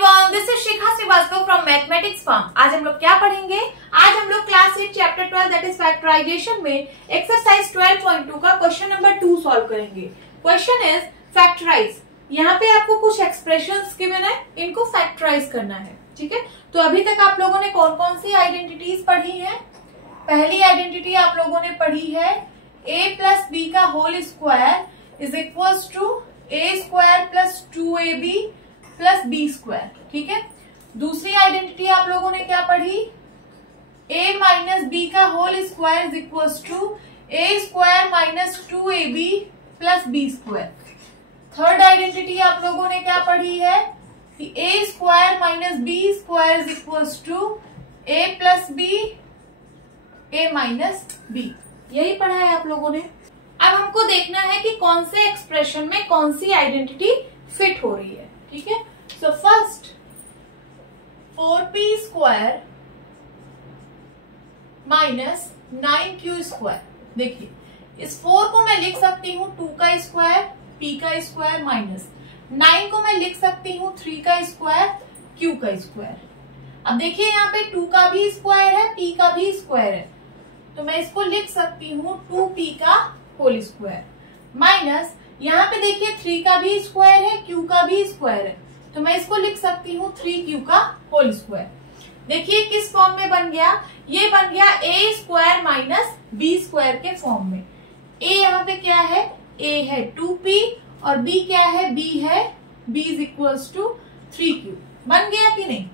Everyone, this is Shikha Srivastava from mathematics form. आज हम लोग क्या पढ़ेंगे? आज हम लोग class 8 chapter 12 that is factorisation में एक्सरसाइज 12.2 का क्वेश्चन नंबर 2 सॉल्व करेंगे। Question is factorise. यहाँ पे आपको कुछ एक्सप्रेशंस गिवन है, इनको फैक्टराइज करना है। ठीक है, तो अभी तक आप लोगों ने कौन कौन सी आइडेंटिटीज पढ़ी है? पहली आइडेंटिटी आप लोगों ने पढ़ी है a प्लस बी का whole square is equal to a square plus 2ab plus b square. ठीक है, दूसरी आइडेंटिटी आप लोगों ने क्या पढ़ी? a माइनस बी का whole square is equal to a square minus 2ab plus b square. Third identity आप लोगों ने क्या पढ़ी है कि a square minus b square is equal to a plus b a minus b. यही पढ़ा है आप लोगों ने। अब हमको देखना है कि कौन से एक्सप्रेशन में कौन सी आइडेंटिटी फिट हो रही है। ठीक है, so first 4p square minus 9q square. देखिए, इस 4 को मैं लिख सकती हूँ 2 का स्क्वायर p का स्क्वायर माइनस 9 को मैं लिख सकती हूँ 3 का स्क्वायर q का स्क्वायर। अब देखिए यहाँ पे 2 का भी स्क्वायर है, p का भी स्क्वायर है, तो मैं इसको लिख सकती हूँ 2p का होल स्क्वायर माइनस यहाँ पे देखिए 3 का भी स्क्वायर है, q का भी स्क्वायर है, तो मैं इसको लिख सकती हूँ 3q का होल स्क्वायर। देखिए किस फॉर्म में बन गया? ये बन गया a square minus b square के फॉर्म में। a यहाँ पे क्या है? a है 2p और b क्या है? b है b is equals to 3q। बन गया कि नहीं?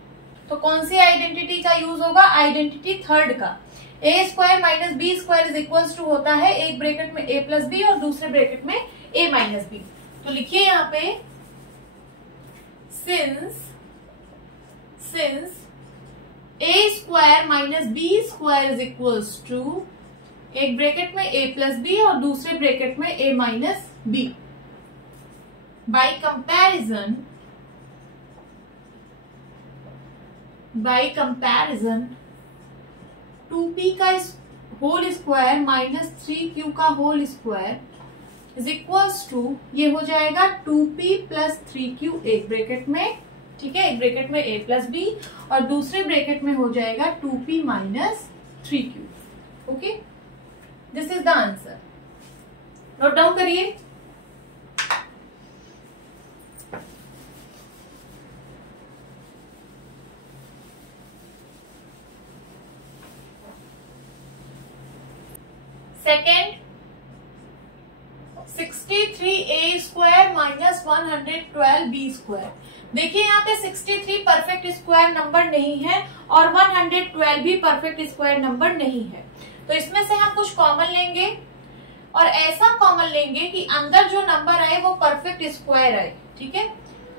तो कौन सी आइडेंटिटी का यूज होगा? आइडेंटिटी थर्ड का। a square minus b square is equals to होता है एक ब्रैकेट में a प्लस बी और दूसरे ब्रैकेट में a माइनस बी। तो लिखिए यहाँ पे since a square minus b square is equals to एक ब्रैकेट में a प्लस बी और दूसरे ब्रैकेट में a minus b. By comparison 2p का होल स्क्वायर माइनस 3q का whole square is equals to ये हो जाएगा 2p प्लस 3q एक ब्रैकेट में। ठीक है, एक ब्रैकेट में a प्लस बी और दूसरे ब्रैकेट में हो जाएगा 2p minus 3q। Okay, this is the answer. Note down करिए। Second 63a square minus 112b square. देखिए यहाँ पे 63 परफेक्ट स्क्वायर नंबर नहीं है और 112 भी परफेक्ट स्क्वायर नंबर नहीं है, तो इसमें से हम कुछ कॉमन लेंगे और ऐसा कॉमन लेंगे कि अंदर जो नंबर आए वो परफेक्ट स्क्वायर आए। ठीक है,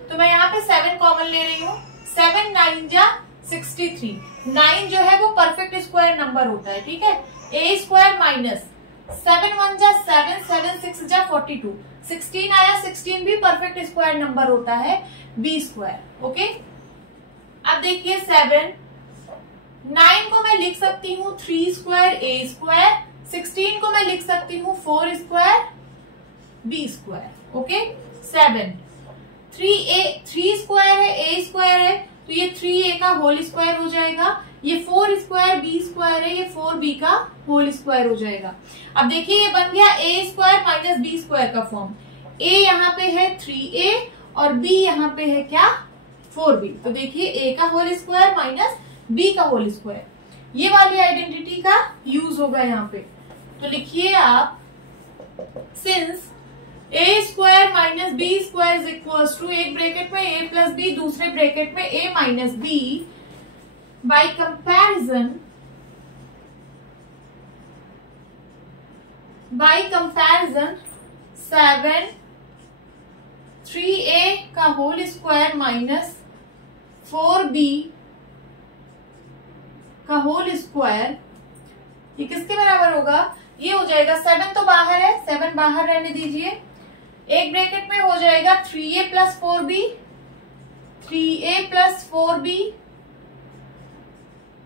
तो मैं यहाँ पे 7 कॉमन ले रही हूँ। 7 9 जा 63, 9 जो है वो परफेक्ट स्क्वायर नंबर होता है। ठीक है, a स्क्वायर माइनस 7 1 जा 7, 7 6 जा 42, 16 आया, 16 भी परफेक्ट स्क्वायर नंबर होता है बी स्क्वायर। ओके, अब देखिए 7 9 को मैं लिख सकती हूँ 3 स्क्वायर a स्क्वायर, 16 को मैं लिख सकती हूँ 4 square b square. Okay, 7 3 square है, a स्क्वायर है, तो ये 3a का होल स्क्वायर हो जाएगा। ये 4 स्क्वायर बी स्क्वायर है, ये 4b का होल स्क्वायर हो जाएगा। अब देखिए ये बन गया a square minus b square का फॉर्म। a यहाँ पे है 3a और b यहाँ पे है क्या? 4b। तो देखिए a का होल स्क्वायर माइनस b का होल स्क्वायर, ये वाली आइडेंटिटी का यूज होगा यहाँ पे। तो लिखिए आप since a square minus b square is equals to एक ब्रैकेट में a प्लस बी दूसरे ब्रैकेट में a minus b. By comparison 7 3a का होल स्क्वायर माइनस 4b का होल स्क्वायर, ये किसके बराबर होगा? ये हो जाएगा 7 तो बाहर है, 7 बाहर रहने दीजिए। एक ब्रैकेट में हो जाएगा 3a plus 4b, 3a plus 4b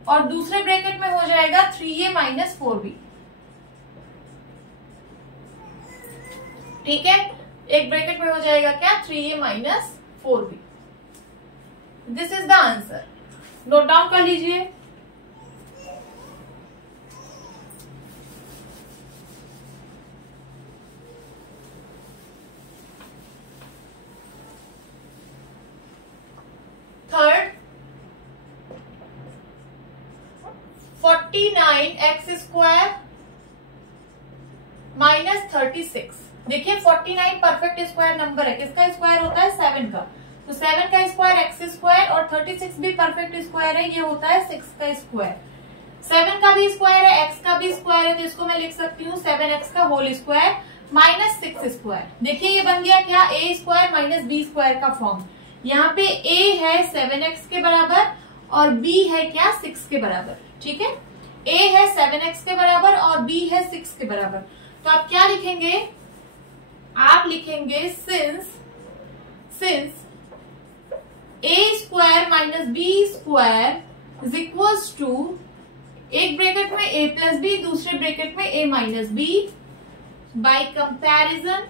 और दूसरे ब्रैकेट में हो जाएगा 3a माइनस 4b। ठीक है, एक ब्रैकेट में हो जाएगा क्या? 3a minus 4b। This is the answer. Note down कर लीजिए। Third, 49x² minus 36। देखिए 49 परफेक्ट स्क्वायर नंबर है, किसका स्क्वायर होता है 7 का, तो 7 का स्क्वायर x² और 36 भी परफेक्ट स्क्वायर है, ये होता है 6 का स्क्वायर। 7 का भी स्क्वायर है, x का भी स्क्वायर है, तो इसको मैं लिख सकती हूँ 7x का होल स्क्वायर माइनस 6 स्क्वायर। देखिए ये बन गया क्या, a² माइनस b² का फॉर्म। यहाँ पे a है 7x के बराबर और b है क्या 6 के बराबर। ठीक है, a है 7x के बराबर और b है 6 के बराबर। तो आप क्या लिखेंगे, आप लिखेंगे since a² minus b² is equals to, एक ब्रैकेट में a प्लस बी, दूसरे ब्रैकेट में a minus b, by comparison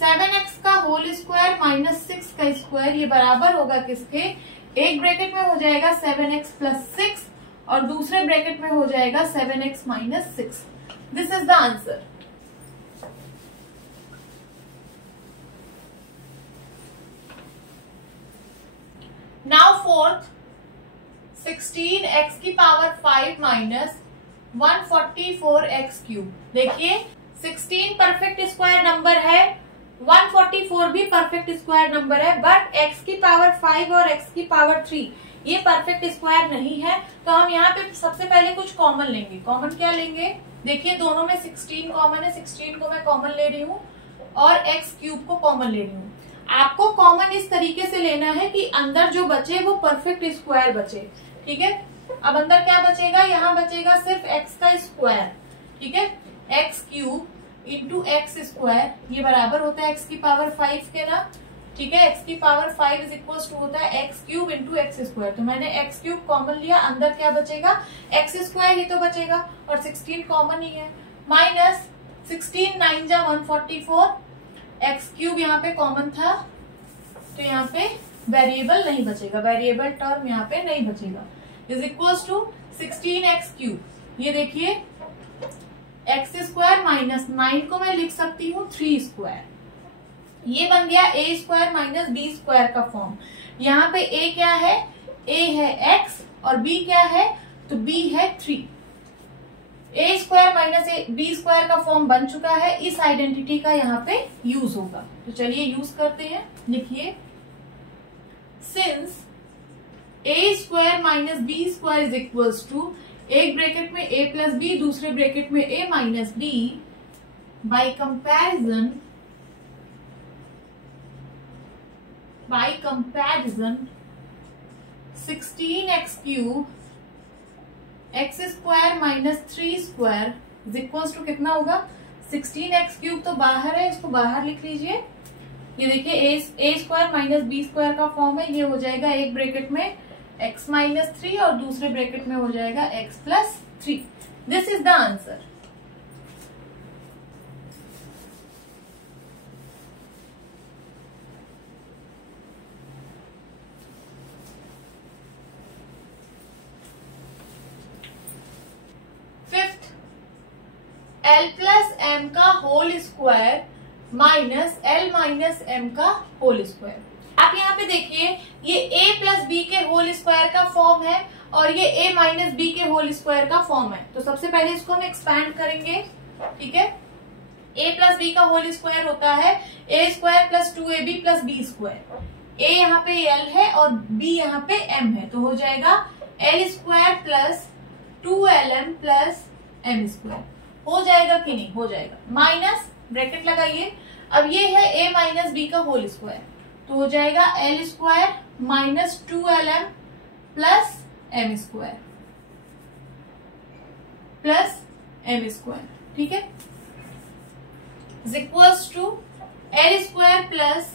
7x का होल स्क्वायर माइनस 6 का स्क्वायर, ये बराबर होगा किसके, एक ब्रैकेट में हो जाएगा 7x प्लस 6 और दूसरे ब्रैकेट में हो जाएगा 7x minus 6। This is the answer. Now fourth, 16x की पावर 5 माइनस 144x क्यूब। देखिए 16 परफेक्ट स्क्वायर नंबर है, 144 भी परफेक्ट स्क्वायर नंबर है, बट x की पावर 5 और x की पावर 3 ये परफेक्ट स्क्वायर नहीं है। तो हम यहाँ पे सबसे पहले कुछ कॉमन लेंगे। कॉमन क्या लेंगे, देखिए दोनों में 16 कॉमन है, 16 को मैं कॉमन ले रही हूँ और x क्यूब को कॉमन ले रही हूँ। आपको कॉमन इस तरीके से लेना है कि अंदर जो बचे वो परफेक्ट स्क्वायर बचे। ठीक है, अब अंदर क्या बचेगा, यहाँ बचेगा सिर्फ x का स्क्वायर। ठीक है, x cube into x square, ये बराबर होता है x की पावर 5 के ना। ठीक है, x की पावर 5 इज इक्वल टू होता है x cube into x square. तो मैंने x क्यूब कॉमन लिया, अंदर क्या बचेगा x स्क्वायर ही तो बचेगा और 16 कॉमन ही है, माइनस 16 9 जा 144, x क्यूब यहाँ पे कॉमन था तो यहाँ पे वेरिएबल नहीं बचेगा, वेरिएबल टर्म यहाँ पे नहीं बचेगा, is equal to 16x cube. ये देखिए x² माइनस 9 को मैं लिख सकती हूँ 3²। ये बन गया a² माइनस b² का फॉर्म। यहाँ पे a क्या है, a है x और b क्या है, तो b है 3। a² माइनस b² का फॉर्म बन चुका है, इस आइडेंटिटी का यहाँ पे यूज होगा। तो चलिए यूज करते हैं, लिखिए since a² minus b² is equals to, एक ब्रैकेट में a प्लस बी, दूसरे ब्रैकेट में a minus b, by comparison 16x cube x² minus 3² is equals to कितना होगा, 16x क्यूब तो बाहर है, इसको बाहर लिख लीजिए। ये देखिए a² माइनस b² का फॉर्म है, ये हो जाएगा एक ब्रैकेट में x माइनस 3 और दूसरे ब्रैकेट में हो जाएगा x plus 3। This is the answer. Fifth, l plus m का whole square minus l minus m का होल स्क्वायर। आप यहाँ पे देखिए ये a प्लस बी के होल स्क्वायर का फॉर्म है और ये a माइनस बी के होल स्क्वायर का फॉर्म है। तो सबसे पहले इसको हम एक्सपैंड करेंगे। ठीक है, a प्लस बी का होल स्क्वायर होता है a² plus 2ab plus b²। a यहाँ पे l है और b यहाँ पे m है, तो हो जाएगा l² plus 2lm plus m²। हो जाएगा कि नहीं, हो जाएगा। माइनस ब्रैकेट लगाइए, अब ये है a माइनस बी का होल स्क्वायर, तो हो जाएगा l² minus 2lm plus m² plus m²। ठीक है, is equals to l² plus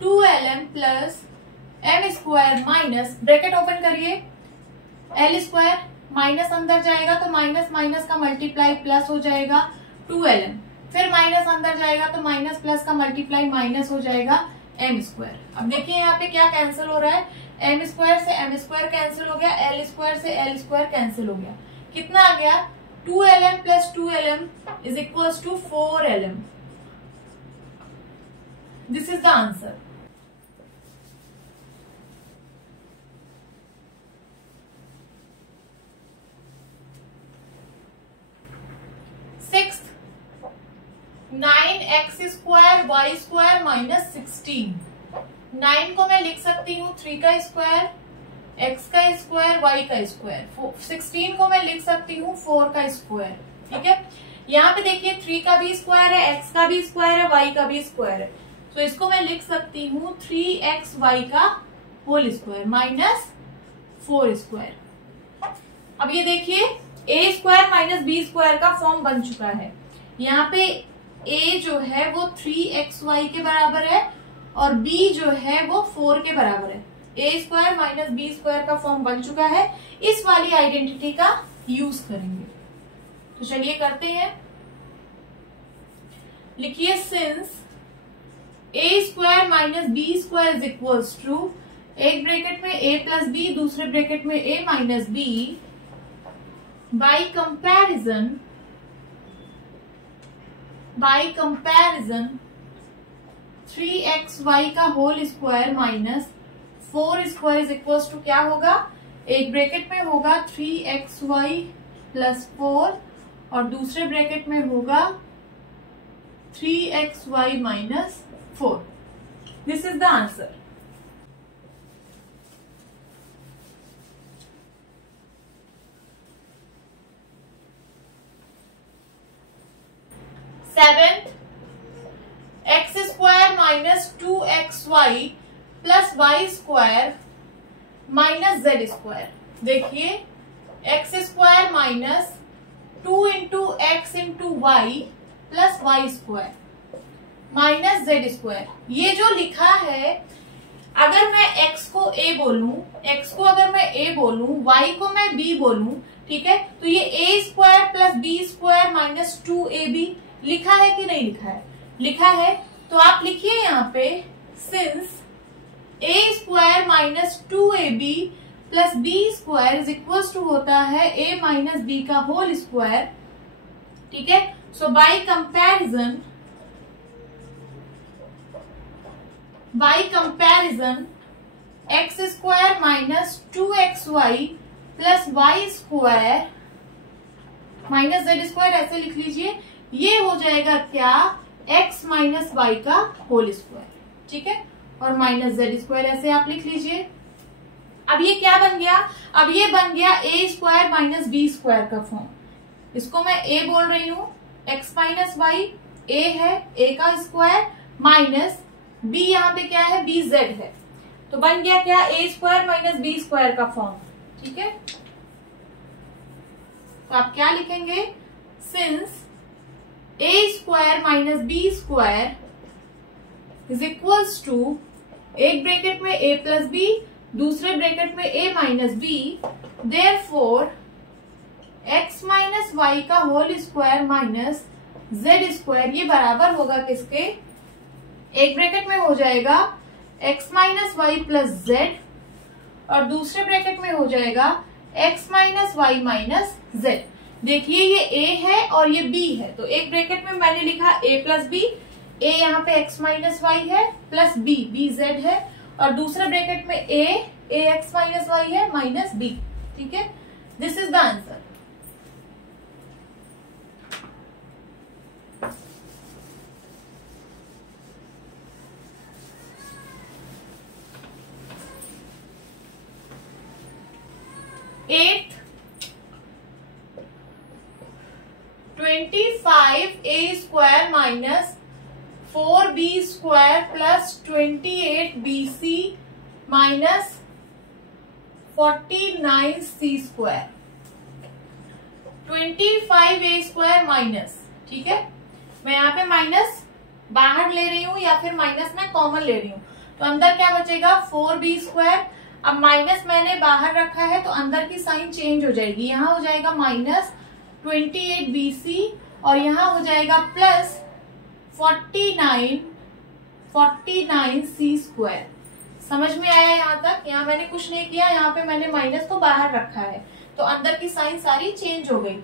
2lm plus m² minus, bracket open करिए, l² माइनस अंदर जाएगा तो माइनस माइनस का मल्टीप्लाई प्लस हो जाएगा 2lm, फिर माइनस अंदर जाएगा तो माइनस प्लस का मल्टीप्लाई माइनस हो जाएगा एम स्क्वायर। अब देखिए यहाँ पे क्या कैंसिल हो रहा है, एम स्क्वायर से एम स्क्वायर कैंसिल हो गया, एल स्क्वायर से एल स्क्वायर कैंसिल हो गया। कितना आ गया, 2lm plus 2lm is equals to 4lm। This is the answer. Sixth, 9x square y square minus 16। 9 को मैं लिख सकती हूँ 3 का स्क्वायर, x का स्क्वायर, y का स्क्वायर। 16 को मैं लिख सकती हूँ 4 का स्क्वायर। ठीक है, यहाँ पे देखिए 3 का भी स्क्वायर है, x का भी स्क्वायर है, y का भी स्क्वायर है, तो इसको मैं लिख सकती हूँ 3xy का होल स्क्वायर माइनस 4 स्क्वायर। अब ये देखिए a square minus b square का फॉर्म बन चुका है। यहाँ पे a जो है वो 3xy के बराबर है और b जो है वो 4 के बराबर है। a square minus b square का फॉर्म बन चुका है। इस वाली आइडेंटिटी का यूज करेंगे, तो चलिए करते हैं। लिखिए since a square minus b square is equals to, एक ब्रैकेट में a प्लस बी, दूसरे ब्रैकेट में a minus b, by comparison 3xy का whole square minus 4 square is equals to क्या होगा, एक ब्रैकेट में होगा 3xy प्लस 4 और दूसरे ब्रैकेट में होगा 3xy minus 4। This is the answer. Seventh, x square minus 2xy plus y square minus z square. देखिए x square minus 2 into x into y plus y square minus z square. ये जो लिखा है, अगर मैं x को a बोलूं, x को अगर मैं a बोलूं, y को मैं b बोलूं, ठीक है, तो ये a square plus b square minus 2ab लिखा है कि नहीं लिखा है, लिखा है। तो आप लिखिए यहाँ पे since a square minus 2ab plus b square is equals to होता है a माइनस बी का होल स्क्वायर। ठीक है, so by comparison x square minus 2xy plus y square minus z square, ऐसे लिख लीजिए। ये हो जाएगा क्या, x माइनस वाई का होल स्क्वायर। ठीक है, और माइनस जेड स्क्वायर ऐसे आप लिख लीजिए। अब ये क्या बन गया, अब ये बन गया a square minus b square का फॉर्म। इसको मैं a बोल रही हूँ, x माइनस वाई, a है a का स्क्वायर माइनस b, यहाँ पे क्या है b z है, तो बन गया क्या, a square minus b square का फॉर्म। ठीक है, तो आप क्या लिखेंगे, since a square minus b square is equals to, एक ब्रैकेट में a प्लस बी, दूसरे ब्रैकेट में a minus b, therefore x minus y का whole square minus z square, ये बराबर होगा किसके, एक ब्रैकेट में हो जाएगा x minus y plus z और दूसरे ब्रैकेट में हो जाएगा x minus y minus z. देखिए ये a है और ये b है, तो एक ब्रैकेट में मैंने लिखा a प्लस बी, a यहाँ पे x माइनस वाई है प्लस b, b z है, और दूसरे ब्रैकेट में a x माइनस वाई है माइनस b। ठीक है, this is the answer. Eight, 25a square minus 4b square plus 28bc minus 49c square. 25a square minus, ठीक है, मैं यहाँ पे माइनस बाहर ले रही हूँ या फिर माइनस में कॉमन ले रही हूँ, तो अंदर क्या बचेगा 4b स्क्वायर। अब माइनस मैंने बाहर रखा है तो अंदर की साइन चेंज हो जाएगी, यहाँ हो जाएगा माइनस 28bc और यहाँ हो जाएगा प्लस 49c²। समझ में आया यहाँ तक? यहाँ मैंने कुछ नहीं किया, यहाँ पे मैंने माइनस को बाहर रखा है, तो अंदर की साइन सारी चेंज हो गई।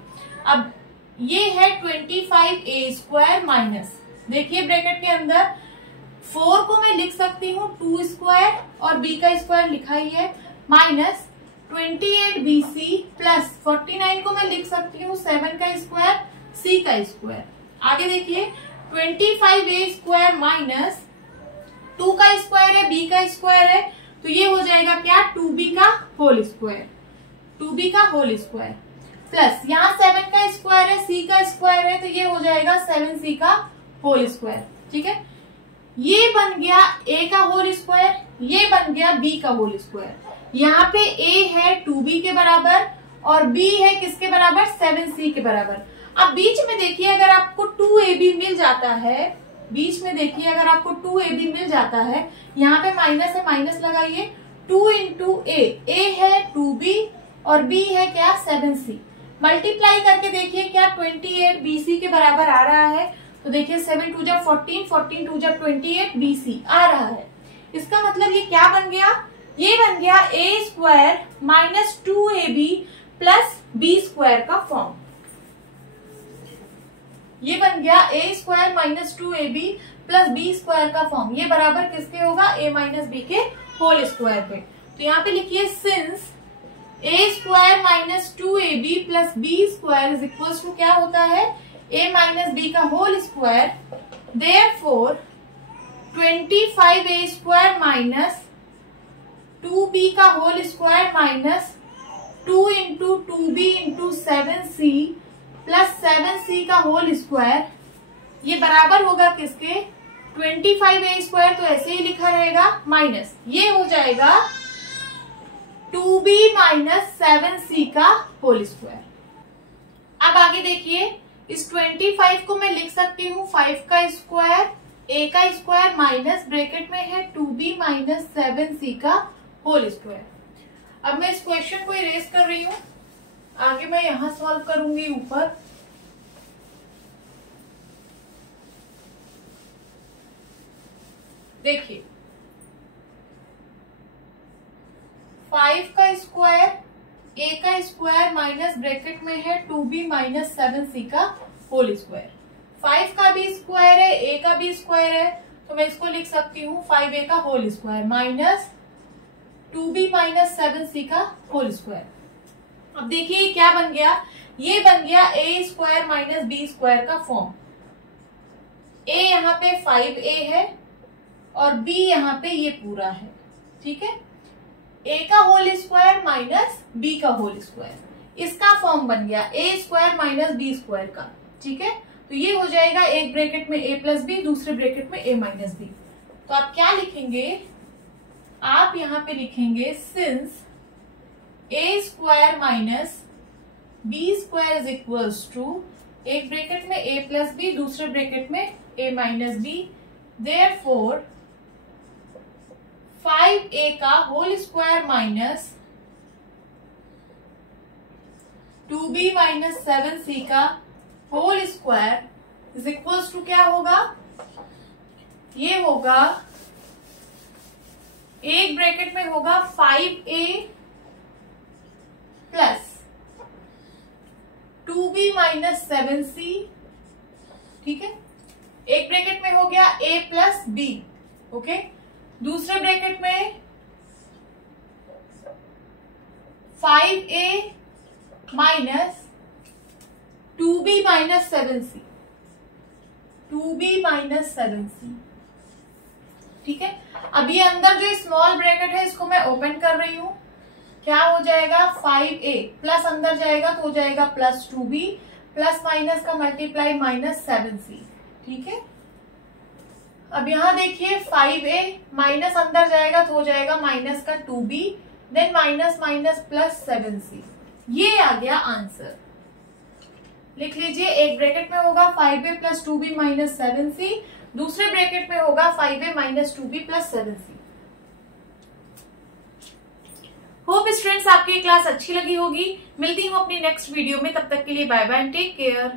अब ये है 25a² माइनस, देखिए ब्रैकेट के अंदर 4 को मैं लिख सकती हूँ 2² और b का स्क्वायर लिखा ही है, माइनस 28bc प्लस 49 को मैं लिख सकती हूँ 7 का स्क्वायर c का स्क्वायर। आगे देखिए 25a² माइनस 2 का स्क्वायर है, b का स्क्वायर है, तो ये हो जाएगा क्या, 2b का होल स्क्वायर, 2b का होल स्क्वायर प्लस यहाँ 7 का स्क्वायर है, c का स्क्वायर है, तो ये हो जाएगा 7c का होल स्क्वायर। ठीक है, ये बन गया a का होल स्क्वायर, ये बन गया b का होल स्क्वायर। यहाँ पे a है 2b के बराबर और b है किसके बराबर, 7c के बराबर। अब बीच में देखिए अगर आपको 2ab मिल जाता है, बीच में देखिए अगर आपको 2ab मिल जाता है, यहाँ पे माइनस है, माइनस लगाइए, 2 इंटू a है 2b और b है क्या, 7c। मल्टीप्लाई करके देखिए क्या 28bc के बराबर आ रहा है, तो देखिए 7 2 जा 14, 14 2 जा 28bc आ रहा है। इसका मतलब ये क्या बन गया, ये बन गया a² minus 2ab plus b² का फॉर्म। ये बन गया a² minus 2ab plus b² का फॉर्म। ये बराबर किसके होगा, a माइनस b के होल स्क्वायर पे। तो यहाँ पे लिखिए since a² minus 2ab plus b² is equal to क्या होता है, a माइनस b का whole square, therefore 25a² minus 2b का whole square minus 2 into 2b into 7c plus 7c का होल स्क्वायर, ये बराबर होगा किसके, 25a² तो ऐसे ही लिखा रहेगा, माइनस ये हो जाएगा 2b माइनस 7c का होल स्क्वायर। अब आगे देखिए इस 25 को मैं लिख सकती हूँ 5 का स्क्वायर, a का स्क्वायर माइनस ब्रैकेट में है 2b माइनस 7c का होल स्क्वायर। अब मैं इस क्वेश्चन को इरेज कर रही हूँ, आगे मैं यहां सॉल्व करूंगी ऊपर। देखिए 5 का स्क्वायर, a का स्क्वायर माइनस ब्रैकेट में है 2b माइनस 7c का होल स्क्वायर। 5 का भी स्क्वायर है, a का भी स्क्वायर है, तो मैं इसको लिख सकती हूँ 5a का whole square minus 2b minus 7c का होल स्क्वायर। अब देखिए क्या बन गया, ये बन गया a² माइनस b² का फॉर्म। a यहाँ पे 5a है और b यहाँ पे ये पूरा है, ठीक है, a का होल स्क्वायर माइनस b का होल स्क्वायर, इसका फॉर्म बन गया a² माइनस b² का। ठीक है, तो ये हो जाएगा एक ब्रैकेट में a प्लस बी, दूसरे ब्रैकेट में a माइनस बी। तो आप क्या लिखेंगे, आप यहाँ पे लिखेंगे since a² minus b² is equals to, एक ब्रैकेट में a प्लस बी, दूसरे ब्रैकेट में a minus b, therefore 5a का whole square minus 2b minus 7c का whole square is equals to क्या होगा, ये होगा एक ब्रैकेट में होगा 5a plus 2b minus 7c, ठीक है, एक ब्रैकेट में हो गया a प्लस b, ओके, दूसरे ब्रैकेट में 5a minus 2b minus 7c, 2b minus 7c, ठीक है। अब ये अंदर जो स्मॉल ब्रैकेट है इसको मैं ओपन कर रही हूं, क्या हो जाएगा 5a प्लस अंदर जाएगा तो हो जाएगा प्लस 2b प्लस माइनस का मल्टीप्लाई माइनस 7c, ठीक है। अब यहाँ देखिए 5a माइनस अंदर जाएगा तो हो जाएगा माइनस का 2b then minus minus plus 7c, ये आ गया आंसर। लिख लीजिए, एक ब्रैकेट में होगा 5a plus 2b minus 7c, दूसरे ब्रैकेट में होगा 5a minus 2b plus 7c। Hope students आपकी क्लास अच्छी लगी होगी। मिलती हूँ अपनी नेक्स्ट वीडियो में, तब तक के लिए bye bye and take care.